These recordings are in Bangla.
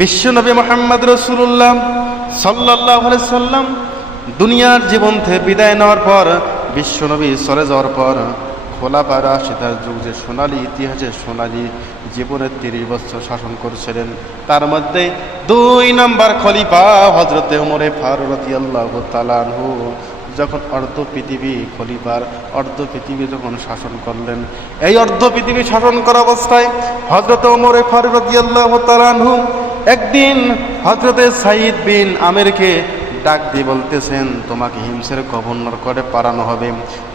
বিশ্বনবী মোহাম্মদ রসুল্লাহ সাল্লাহ সাল্লাম দুনিয়ার জীবন থেকে বিদায় নেওয়ার পর, বিশ্বনবী সরে যাওয়ার পর খোলা পাড়া সীতার যুগ যে সোনালী ইতিহাসে সোনালী জীবনের তিরিশ বছর শাসন করেছিলেন। তার মধ্যে দুই নম্বর খলিফা হজরতে উমরে ফারুরতি আল্লাহ তালানহু যখন অর্ধ পৃথিবী খলিফার, অর্ধ পৃথিবী যখন শাসন করলেন, এই অর্ধ পৃথিবী শাসন করা অবস্থায় হজরত ওমরে ফারুক একদিন হজরতে সাইদ বিন আমেরকে ডাক দিয়ে বলতেছেন, তোমাকে হিমসের গভর্নর করে পারানো হবে।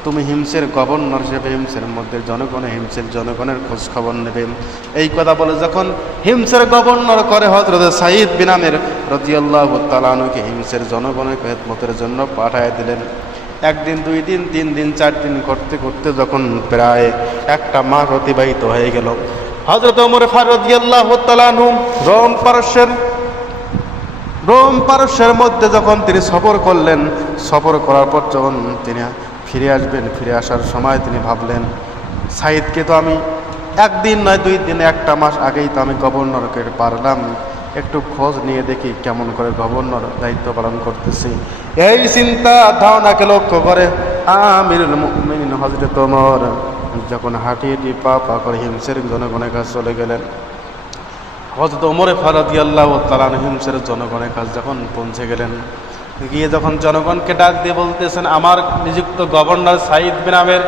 তুমি হিমসের গভর্নর হিসেবে হিমসের মধ্যে জনগণে হিমসের জনগণের খোঁজ খবর নেবে। এই কথা বলে যখন হিমসের গভর্নর করে হজরত সাইদ বিনামের রতিউল্লাহ তালানুকে হিমসের জনগণের খেদমতের জন্য পাঠায় দিলেন। একদিন, দুই দিন, তিন দিন, চার দিন করতে করতে যখন প্রায় একটা মাস অতিবাহিত হয়ে গেল। হজরত ওমর ফারুদিয়াল্লাহ তালানু রোম পারস্যের রোম পারস্যের মধ্যে যখন তিনি সফর করলেন, সফর করার পর যখন তিনি ফিরে আসবেন, ফিরে আসার সময় তিনি ভাবলেন, সাইদকে তো আমি একদিন নয়, দুই দিন, একটা মাস আগেই তো আমি গভর্নরকে পারলাম। একটু খোঁজ নিয়ে দেখি কেমন করে গভর্নর দায়িত্ব পালন করতেছি। এই চিন্তা ধারণাকে লক্ষ্য করে আমিরুল মুমিনিন হজরত ওমর যখন হাঁটি হাঁটি পা পা করে হিমসের জনগণের কাছে চলে গেলেন। হজরত ওমরে ফারাদি আল্লাহ তালান হিমসের জনগণের কাছে যখন পৌঁছে গেলেন, গিয়ে যখন জনগণকে ডাক দিয়ে বলতেছেন, আমার নিযুক্ত গভর্নর সাইদ বিনামের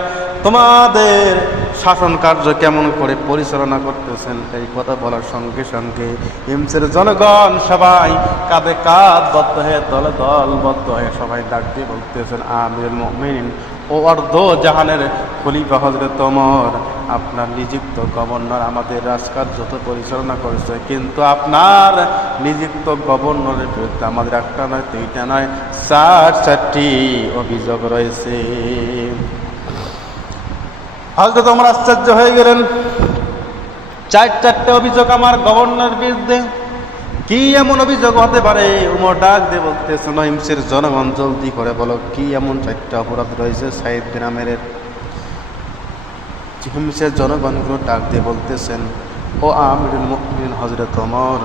তোমাদের শাসন কার্য কেমন করে পরিচালনা করতেছেন? এই কথা বলার সঙ্গে সঙ্গে হিমসের জনগণ সবাই কাঁধে কাঁধ বদ্ধ হয়ে, দলে দল বদ্ধ হয়ে সবাই ডাক দিয়ে বলতেছেন, আমিরুল মুমিনিন ও অর্ধ জাহানের খলিফা হজরত ওমর আপনার নিযুক্ত গভর্নর আমাদের রাজকার্য তো পরিচালনা করেছে, কিন্তু আপনার নিযুক্ত গভর্নরের বিরুদ্ধে আমাদের একটা নয়, দুইটা নয় চার চারটি অভিযোগ রয়েছে। হজরত ওমর আশ্চর্য হয়ে গেলেন। চার চারটে অভিযোগ আমার গভর্নরের বিরুদ্ধে। কি এমন অভিযোগ হতে পারে? উমর ডাক দিয়ে বলতেছে নহিমসের জনগণ জলদি করে বলো, কি এমন চারটা অপরাধ রয়েছে সাইদ বিন হিমসের জনগণগুলো ডাক দিয়ে বলতেছেন, ও মুমিনিন হজরত ওমর।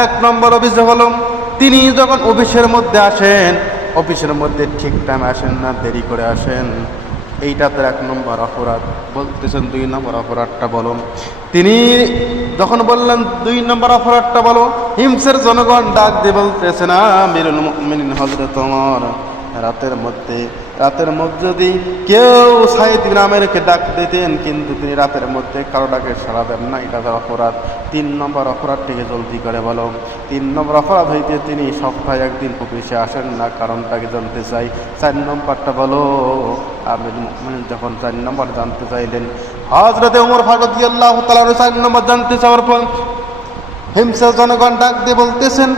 এক নম্বর অভিযোগ হলো, তিনি যখন অফিসের মধ্যে আসেন, অফিসের মধ্যে ঠিক টাইম আসেন না, দেরি করে আসেন। এইটা তো এক নম্বর অপরাধ। বলতেছেন, দুই নম্বর অপরাধটা বলো। তিনি যখন বললেন, দুই নম্বর অপরাধটা বলো, হিমসের জনগণ ডাক দিয়ে বলতেছে না আমিরুল মুমিনিন হজরত ওমর। রাতের মধ্যে রাতের মধ্যে যদি কেউ সাইদ গ্রামেরকে ডাক দিতেন, কিন্তু তিনি রাতের মধ্যে কারও ডাকে সাড়া দেন না। এটা তার অপরাধ। তিন নম্বর অপরাধটিকে জলদি করে বলো। তিন নম্বর অপরাধ হইতে তিনি সপ্তাহে একদিন অফিসে আসেন না কারণটাকে জানতে চাই। চার নম্বরটা বলো। আমি যখন চার নম্বর জানতে চাইলেন হজরতে উমর ফারুক আল্লাহ তালার চার নম্বর জানতে চাওয়ার পর হিংসা জনগণ ডাক দিয়ে বলতেছেন,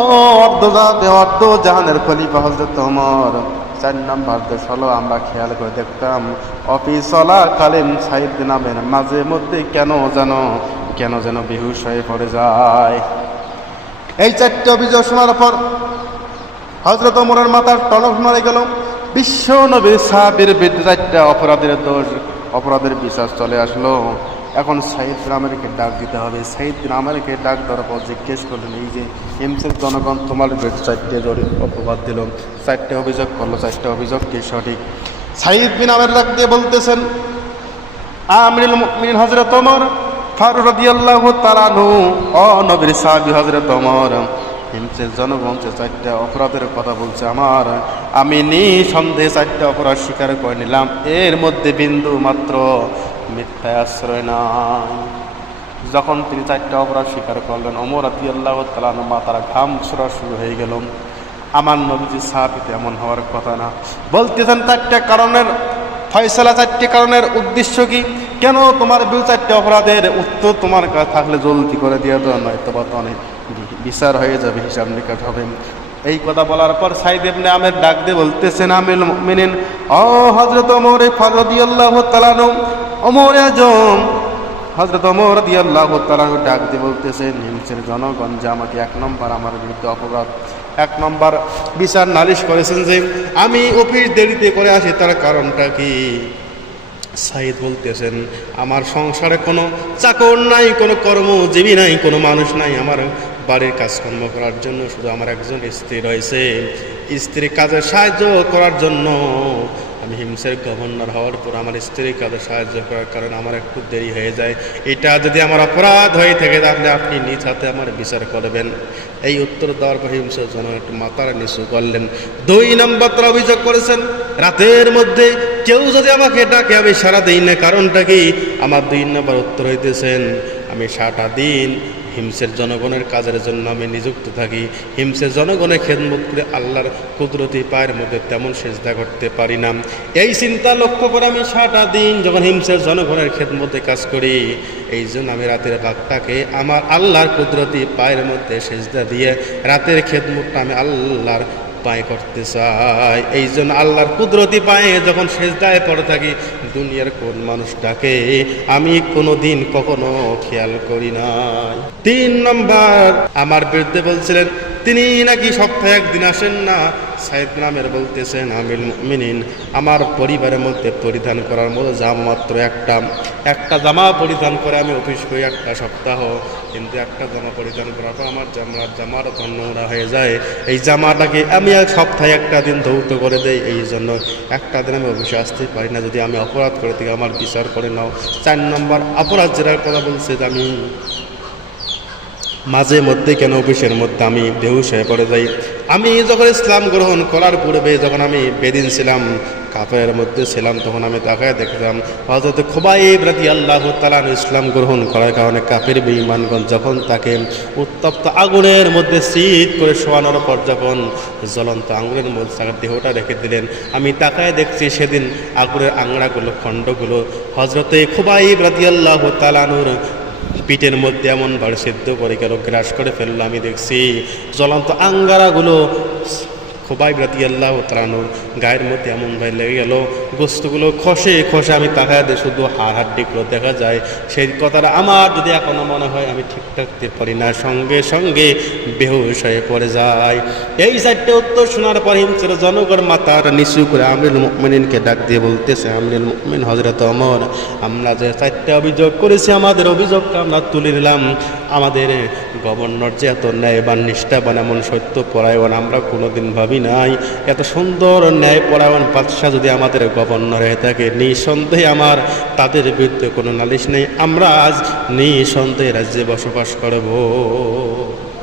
ও অর্ধ জাহানের খলিফা হজরত ওমর চার নম্বর দেশ হলো আমরা খেয়াল করে দেখতাম অফিস চলাকালীন সাহিদ নামের মাঝে মধ্যে কেন যেন কেন যেন বেহুশ হয়ে পড়ে যায়। এই চারটে অভিযোগ শোনার পর হজরত ওমরের মাথার টনক মারে গেল। বিশ্ব নবী সাহাবির চারটা অপরাধের দোষ, অপরাধের বিশ্বাস চলে আসলো। এখন সাইদ রামেরকে ডাক দিতে হবে। সাইদ রামেরকে ডাক দেওয়ার পর জিজ্ঞেস করলেন, এই যে হিমসের জনগণ তোমার চারটে জড়িত অপবাদ দিল। চারটে অভিযোগ করল, চারটে অভিযোগ কি সঠিক? সাইদ বিন আমের ডাক দিয়ে বলতেছেন, আমিরুল মুমিনিন হযরত ওমর, ফারুক রাদিয়াল্লাহু তাআলা আনহু, ও নবীর সাহাবী হযরত ওমর হিমসের জনগণ যে চারটা অপরাধের কথা বলছে আমার, আমি নিঃসন্দেহে চারটা অপরাধ স্বীকার করে নিলাম। এর মধ্যে বিন্দু মাত্র মিথ্যায় আশ্রয় নাই। যখন তিনি চারটা অপরাধ স্বীকার করলেন অমর আতি আল্লাহ তালান মাতার ঘাম ছোড়া শুরু হয়ে গেল। আমার নবীজি সাহাবিতে এমন হওয়ার কথা না। বলতেছেন, চারটা কারণের ফয়সলা, চারটি কারণের উদ্দেশ্য কি? কেন তোমার বিল চারটে অপরাধের উত্তর তোমার কাছে থাকলে জলদি করে দিয়ে দেওয়া নয় তো অনেক বিচার হয়ে যাবে, হিসাব নিকাশ হবে। এই কথা বলার পর সাইদ ইবনে আমের ডাক দিয়ে বলতেছেন, আমিল মুমিনিন, ও হযরত ওমর ফারদিয়াল্লাহু তাআলা ওমর আজম হজরত ওমর দিয়াল্লাহ তালাহ ডাক দিয়ে বলতেছেন হিমসের জনগণ, যে আমাকে এক নম্বর আমার বিরুদ্ধে অপরাধ, এক নম্বর বিচার নালিশ করেছেন যে আমি অফিস দেরিতে করে আসি, তার কারণটা কি? সাইদ বলতেছেন, আমার সংসারে কোনো চাকর নাই, কোনো কর্মজীবী নাই, কোনো মানুষ নাই, আমার বাড়ির কাজকর্ম করার জন্য শুধু আমার একজন স্ত্রী রয়েছে। স্ত্রী কাজে সাহায্য করার জন্য আমি হিমসের গভর্নর হওয়ার পর আমার স্ত্রীর কাজে সাহায্য করার কারণে আমার একটু দেরি হয়ে যায়। এটা যদি আমার অপরাধ হয়ে থাকে, তাহলে আপনি নিজ হাতে আমার বিচার করবেন। এই উত্তর দেওয়ার পর হিমসের জন্য একটু মাথার নিচু করলেন। দুই নম্বর তারা অভিযোগ করেছেন, রাতের মধ্যে কেউ যদি আমাকে ডাকে, আমি সারা দিই না কারণটা কি? আমার দুই নম্বর উত্তর হইতেছেন, আমি সারাটা দিন হিমসের জনগণের কাজের জন্য আমি নিযুক্ত থাকি। হিমসের জনগণের খেদমত করে আল্লাহর কুদরতি পায়ের মধ্যে তেমন সেজদা করতে পারি না। এই চিন্তা লক্ষ্য করে আমি সারাটা দিন যখন হিমসের জনগণের খেদমতে কাজ করি, এই জন্য আমি রাতের ভাগটাকে আমার আল্লাহর কুদরতি পায়ের মধ্যে সেজদা দিয়ে রাতের খেদমতটা আমি আল্লাহর পায়ে করতে চাই এই জন্য আল্লাহর কুদরতি পায়ে যখন সেজদায় পড়ে থাকি, দুনিয়ার কোন মানুষটাকে আমি কোনো দিন কখনো খেয়াল করি নাই। তিন নম্বর, আমার বিরুদ্ধে বলছিলেন তিনি নাকি সপ্তাহে একদিন আসেন না? সাইদ নামের বলতেছেন আমিল মিনিন আমার পরিবারের মধ্যে পরিধান করার মতো জামা মাত্র একটা। একটা জামা পরিধান করে আমি অফিস করি একটা সপ্তাহ। কিন্তু একটা জামা পরিধান করার পর আমার জামা জামার নোংরা হয়ে যায়। এই জামাটাকে আমি এক সপ্তাহে একটা দিন ধৌত করে দেই। এই জন্য একটা দিন আমি অফিসে আসতে পারি না। যদি আমি অপরাধ করে থাকি, আমার বিচার করে নাও। চার নম্বর, অপরাধ যেটার কথা বলছে যে আমি মাঝে মধ্যে কেন অফিসের মধ্যে আমি বেহুশ হয়ে পড়ে যাই? আমি যখন ইসলাম গ্রহণ করার পূর্বে যখন আমি বেদিন ছিলাম কাপড়ের মধ্যে ছিলাম, তখন আমি তাকায় দেখতাম হজরত খোবাই রাতি আল্লাহ তালান ইসলাম গ্রহণ করার কারণে কাপের বেঈমানগণ যখন তাকে উত্তপ্ত আগুনের মধ্যে শীত করে শোয়ানোর পর যখন জ্বলন্ত আঙুরের মধ্যে তার দেহটা রেখে দিলেন, আমি তাকায় দেখছি সেদিন আগুনের আংড়াগুলো, খণ্ডগুলো হজরতে খোবাই রাতি আল্লাহ তালানুর পিঠের মধ্যে এমন ভাবে সেদ্ধ করে গেল গ্রাস করে ফেলল আমি দেখছি। জ্বলন্ত আঙ্গারাগুলো খোবাই ব্রাতি আল্লাহ তালানোর গায়ের মধ্যে এমন ভাই লেগে গেল। গোস্তগুলো খসে খসে আমি দিয়ে শুধু হাড় হাড্ডিগুলো দেখা যায় সেই কথাটা আমার যদি এখনও মনে হয় আমি ঠিক থাকতে পারি না। সঙ্গে সঙ্গে বেহুশ হয়ে পড়ে যায়। এই চারটে উত্তর শোনার পর হিমসের জনগণ মাতার নিচু করে আমিরুল মুকমিনকে ডাক দিয়ে বলতেছে, আমিরুল মুকমিন হজরত অমর, আমরা যে চারটে অভিযোগ করেছি, আমাদের অভিযোগটা আমরা তুলে নিলাম। আমাদের গভর্নর যে এত ন্যায়বান, নিষ্ঠাবান, এমন সত্য পরায়ণ আমরা কোনোদিন ভাবি নাই। এত সুন্দর ন্যায় পরায়ণ বাদশাহ যদি আমাদের গভর্নর হয়ে থাকে। নিঃসন্দেহে আমার তাদের বিরুদ্ধে কোনো নালিশ নেই। আমরা আজ নিঃসন্দেহে রাজ্যে বসবাস করব।